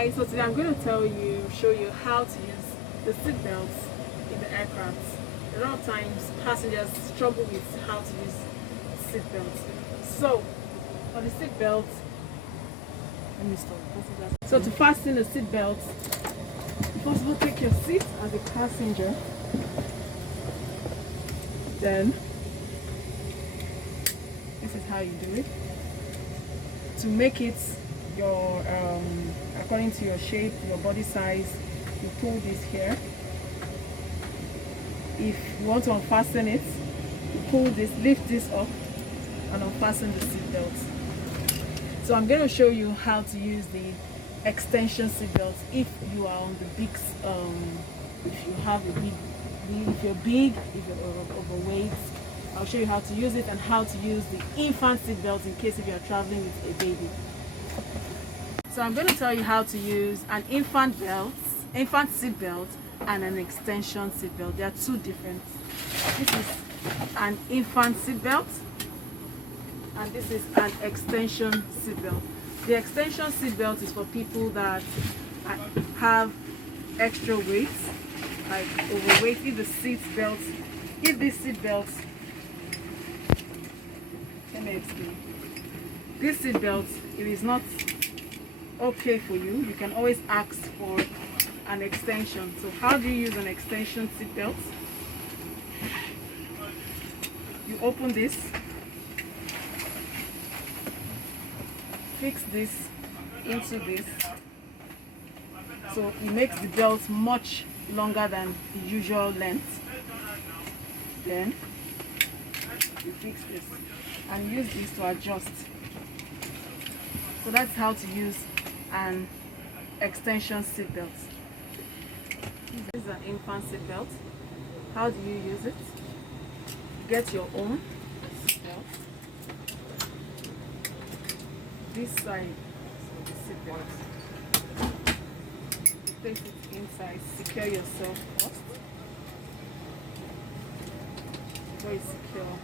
Hi, so today I'm going to show you how to use the seat belts in the aircraft. A lot of times passengers struggle with how to use seat belts. So for the seat belt, let me stop. So to fasten the seat belt, you first of all take your seat as a passenger. Then this is how you do it. To make it your according to your shape, your body size, you pull this here. If you want to unfasten it, you pull this, lift this up and unfasten the seat belt. So I'm going to show you how to use the extension seat belt if you are on the big if you have a big, if you're big, if you're overweight. I'll show you how to use it and how to use the infant seat belt in case if you're traveling with a baby. So I'm going to tell you how to use an infant seat belt and an extension seat belt. They are two different. This is an infant seat belt and this is an extension seat belt. The extension seat belt is for people that have extra weight, like overweight. If this seat belt, let me explain. This seat belt, it is not okay for you. You can always ask for an extension. So how do you use an extension seat belt? You open this, fix this into this, so it makes the belt much longer than the usual length. Then you fix this and use this to adjust. So that's how to use an extension seat belt. This is an infant seat belt. How do you use it? Get your own seat belt. This side of the seat belt. Place it inside. Secure yourself first. Very secure.